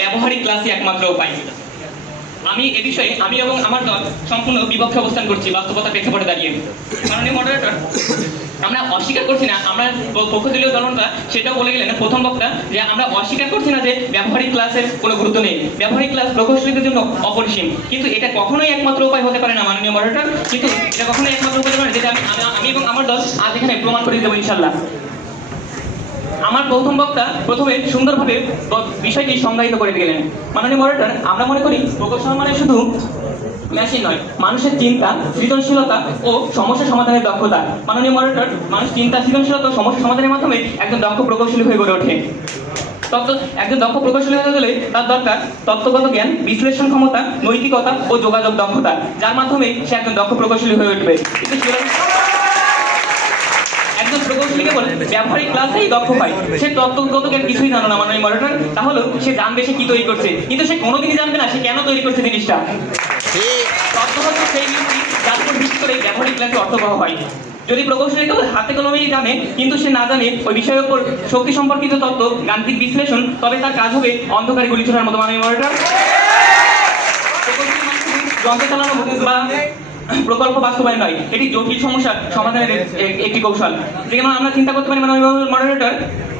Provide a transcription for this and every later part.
ব্যবহারিক ক্লাসই একমাত্র উপায়। আমি এ বিষয়ে আমি এবং আমার দল সম্পূর্ণ বিপক্ষে অবস্থান করছি বাস্তবতার প্রেক্ষাপটে দাঁড়িয়ে। মাননীয় মডারেটর, আমরা অস্বীকার করছি না, আমরা পক্ষদলীয় দলটা সেটাও বলে গেলেন প্রথম বক্তা যে আমরা অস্বীকার করছি না যে ব্যবহারিক ক্লাসের কোনো গুরুত্ব নেই, ব্যবহারিক ক্লাস প্রকৌশলীদের জন্য অপরিসীম, কিন্তু এটা কখনোই একমাত্র উপায় হতে পারে না মাননীয় মডারেটর। কিন্তু এটা কখনোই একমাত্র উপায় হতে পারে না, যেটা আমি এবং আমার দল আজ এখানে প্রমাণ করে দেবো ইনশাল্লাহ। আমার প্রথম বক্তা প্রথমে সুন্দরভাবে বিষয়টি সংজ্ঞায়িত করে গেলেন। মাননীয় মডারেটর, আমরা মনে করি প্রকৌশল মানে শুধু মেশিন নয়, মানুষের চিন্তা, সৃজনশীলতা ও সমস্যা সমাধানের দক্ষতা। মাননীয় মডারেটর, মানুষ চিন্তা, সৃজনশীলতা ও সমস্যা সমাধানের মাধ্যমে একজন দক্ষ প্রকৌশলী হয়ে গড়ে ওঠে। একজন দক্ষ প্রকৌশলী হতে গেলে তার দরকার তত্ত্বগত জ্ঞান, বিশ্লেষণ ক্ষমতা, নৈতিকতা ও যোগাযোগ দক্ষতা, যার মাধ্যমে সে একজন দক্ষ প্রকৌশলী হয়ে উঠবে। একজন প্রকৌশলীকে বলে ব্যবহারিক ক্লাসেই দক্ষ হয়, সে তত্ত্বগত জ্ঞান কিছুই জানো না মাননীয় মডারেটর, তাহলে সে জানবে সে কি তৈরি করছে, কিন্তু সে কোনোদিনই জানবে না সে কেন তৈরি করছে জিনিসটা। তত্ত্বগত সেই জিনিসটি যার উপর ভিত্তি করে ব্যবহারিক ক্লাসে অর্থবহ হয়। যদি প্রকৌশলী কেবল হাতে কলমেই জানে কিন্তু সে না জানে ওই বিষয়ের উপর শক্তি সম্পর্কিত তত্ত্ব, গাণিতিক বিশ্লেষণ, তবে তার কাজ হবে অন্ধকারে গুলি ছোড়ার মতো মাননীয় মডারেটর। যন্ত্র চালানো বা প্রকল্প বাস্তবায়ন নয়, এটি জটিল সমস্যার সমাধানের একটি কৌশল। যেমন আমরা চিন্তা করতে পারি মাননীয় মডারেটর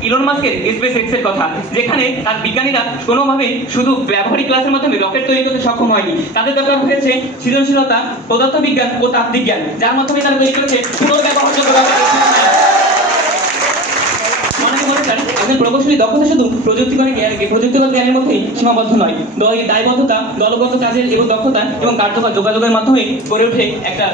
ইলন মাস্কের স্পেস এক্সের কথা, যেখানে তার বিজ্ঞানীরা কোনোভাবে শুধু ব্যবহারিক ক্লাসের মাধ্যমে রকেট তৈরি করতে সক্ষম হয়নি, তাদের দরকার হয়েছে সৃজনশীলতা, পদার্থবিজ্ঞান ও তাত্ত্বিক যার মাধ্যমে তারা তৈরি করেছে পুরো ব্যবহারযোগ্য রকেট। প্রকৌশলী দক্ষতা শুধু প্রযুক্তিগত জ্ঞানের মধ্যেই সীমাবদ্ধ নয়, দায়বদ্ধতা, দলগত কাজের এবং দক্ষতা এবং কার্যকর যোগাযোগের মাধ্যমে গড়ে ওঠে একটা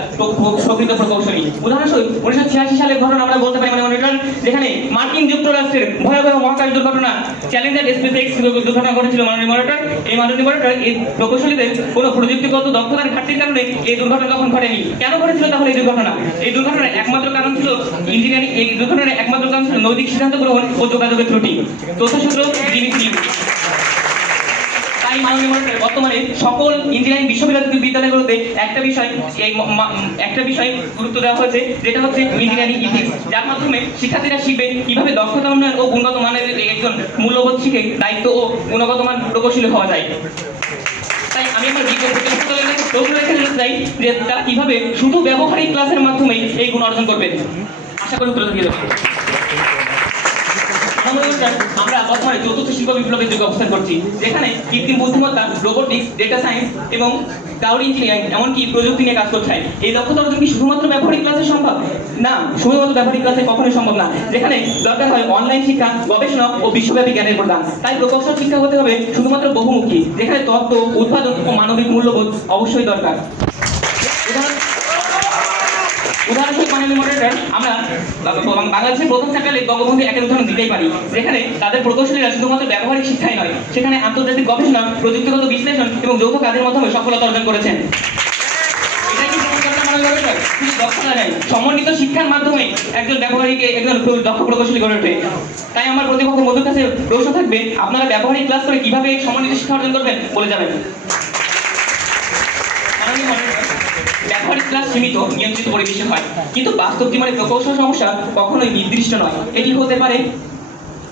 প্রকৃত প্রকৌশলী। উদাহরণস্বরূপ 1986 সালের ঘটনা আমরা বলতে পারি মাননীয় মডারেটর, যেখানে মার্কিন যুক্তরাষ্ট্রের ভয়াবহ মহাকাশ দুর্ঘটনা চ্যালেঞ্জার স্পেস এক্স দুর্ঘটনা ঘটেছিল মাননীয় মডারেটর। এই মাননীয় মডারেটর এই প্রকৌশলীদের কোনো প্রযুক্তিগত দক্ষতার ঘাটতির কারণে এই দুর্ঘটনা তখন ঘটেনি। কেন ঘটেছিল তাহলে এই দুর্ঘটনা? এই দুর্ঘটনার একমাত্র কারণ ছিল ইঞ্জিনিয়ারিং, এই দুর্ঘটনার একমাত্র কারণ ছিল নৈতিক সিদ্ধান্ত গ্রহণ ও যোগাযোগের ত্রুটি, তথ্যসূত্র জিনিসটি। তাই মাননীয় মডারেটর বর্তমানে সকল ইঞ্জিনিয়ারিং বিশ্ববিদ্যালয়গুলোতে একটা বিষয় গুরুত্ব দেওয়া হয়েছে, যেটা হচ্ছে ইঞ্জিনিয়ারিং ইথিক্স, যার মাধ্যমে শিক্ষার্থীরা শিখবে কিভাবে দক্ষতা উন্নয়ন ও গুণগত মানের একজন মূল্যবোধ শিখে দায়িত্ব ও গুণগত মান প্রকৌশলী হওয়া যায়। তাই আমি আমার প্রশ্ন রেখে দিতে চাই যে তারা কিভাবে শুধু ব্যবহারিক ক্লাসের মাধ্যমে এই গুণ অর্জন করবে। আশা করি উত্তর দিয়ে দেবো। আমরা বর্তমানে চতুর্থ শিল্প বিপ্লবের যুগে অবস্থান করছি, যেখানে কৃত্রিম বুদ্ধিমত্তা, রোবোটিক্স, ডেটা সায়েন্স এবং ক্লাউড ইঞ্জিনিয়ারিং এমনকি প্রযুক্তি নিয়ে কাজ করতে হয়। এই দক্ষতা অর্জন কি শুধুমাত্র ব্যবহারিক ক্লাসে সম্ভব? না, শুধুমাত্র ব্যবহারিক ক্লাসে কখনোই সম্ভব না, যেখানে দরকার হয় অনলাইন শিক্ষা, গবেষণা ও বিশ্বব্যাপী জ্ঞানের প্রদান। তাই প্রকৌশল শিক্ষা হতে হবে শুধুমাত্র বহুমুখী, যেখানে তত্ত্ব, উৎপাদন ও মানবিক মূল্যবোধ অবশ্যই দরকার। উদাহরণস্বরূপ মাননীয় মডারেটর, আমরা বাংলাদেশের প্রথম চ্যাপ্টারে বঙ্গবন্ধু একের উদাহরণ দিতেই পারি, যেখানে তাদের প্রকৌশলীরা শুধুমাত্র ব্যবহারিক শিক্ষাই নয়, সেখানে আন্তর্জাতিক গবেষণা, প্রযুক্তিগত বিশ্লেষণ এবং যৌথ কাজের মাধ্যমে সফলতা অর্জন করেছেন। এটাই কি মডারেটর? শুধু দক্ষতা নেই, সমন্বিত শিক্ষার মাধ্যমে একজন দক্ষ প্রকৌশলী গড়ে ওঠে। তাই আমার প্রতিপক্ষ মধুর কাছে প্রশ্ন থাকবে, আপনারা ব্যবহারিক ক্লাস করে কিভাবে সমন্বিত শিক্ষা অর্জন করবেন বলে যাবেন। ব্যবহারিক ক্লাস সীমিত, নিয়ন্ত্রিত পরিবেশে হয়, কিন্তু বাস্তব জীবনে প্রকৌশল সমস্যা কখনোই নির্দিষ্ট নয়। এটি হতে পারে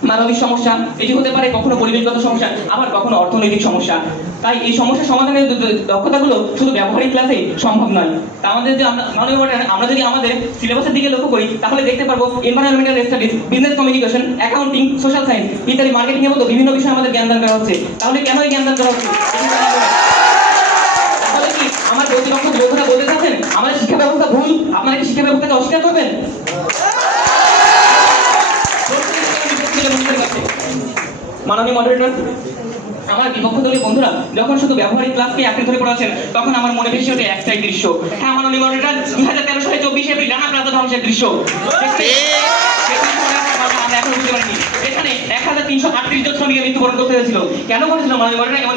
মানবিক সমস্যা, এটি হতে পারে কখনো পরিবেশগত সমস্যা, আবার কখনো অর্থনৈতিক সমস্যা। তাই এই সমস্যা সমাধানের দক্ষতাগুলো শুধু ব্যবহারিক ক্লাসে সম্ভব নয়। তা আমাদের যে আমরা যদি আমাদের সিলেবাসের দিকে লক্ষ্য করি, তাহলে দেখতে পারবো environmental studies, business communication, accounting, social science ইত্যাদি মার্কেটিং এর মতো বিভিন্ন বিষয়ে আমাদের জ্ঞান দান করা হচ্ছে। তাহলে কেন এই জ্ঞান দান করা হচ্ছে? আমার প্রতিপক্ষ বন্ধুরা বলতে চাচ্ছেন আমাদের শিক্ষা ব্যবস্থা ভুল, আপনারা কি শিক্ষা ব্যবস্থাকে অস্বীকার করবেন? মাননীয় মডারেটর, আমার বিপক্ষ দলীয় বন্ধুরা যখন শুধু ব্যবহারিক ক্লাসকে আঁকড়ে ধরে পড়াচ্ছেন, তখন আমার মনে ভেসে ওঠে একটাই দৃশ্য। হ্যাঁ মাননীয় মডারেটর, 2013 সালে 24 এপ্রিল রানা প্লাজা ধ্বংসের দৃশ্য। আমরা এখন বুঝতে পারিনি, এখানে 1338 জন শ্রমিকের মৃত্যুবরণ করতে হয়েছিল। কেন করেছিল মাননীয় মডারেটর? এমন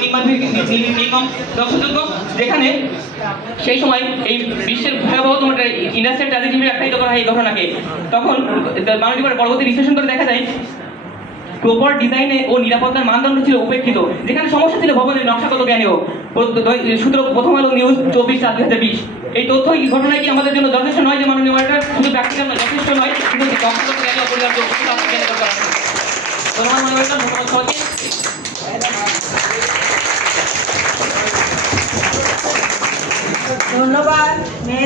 নির্মম দক্ষযোগ্য, যেখানে সেই সময় এই বিশ্বের ভয়াবহতম ইন্ডাস্ট্রিয়াল ট্র্যাজেডি হিসেবে আখ্যায়িত করা হয় এই ঘটনাকে। তখন মাননীয় পরবর্তী বিশ্লেষণ করে দেখা যায় প্রপার ডিজাইনে ও নিরাপত্তার মানদণ্ড ছিল উপেক্ষিত, যেখানে সমস্যা ছিল ভবনের নকশাগত জ্ঞানেও। সূত্র প্রথম আলো নিউজ 24/7/2020। এই তথ্য এই ঘটনায় কি আমাদের জন্য যথেষ্ট নয় যে মাননীয় মডারেটর? শুধু প্র্যাকটিক্যাল নয়, যথেষ্ট নয়, কিন্তু নকশাগত জ্ঞানে অপরিহার্য। ধন্যবাদ মাননীয় মডারেটর, ধন্যবাদ সবাইকে। ধন্যবাদ মেহেদি।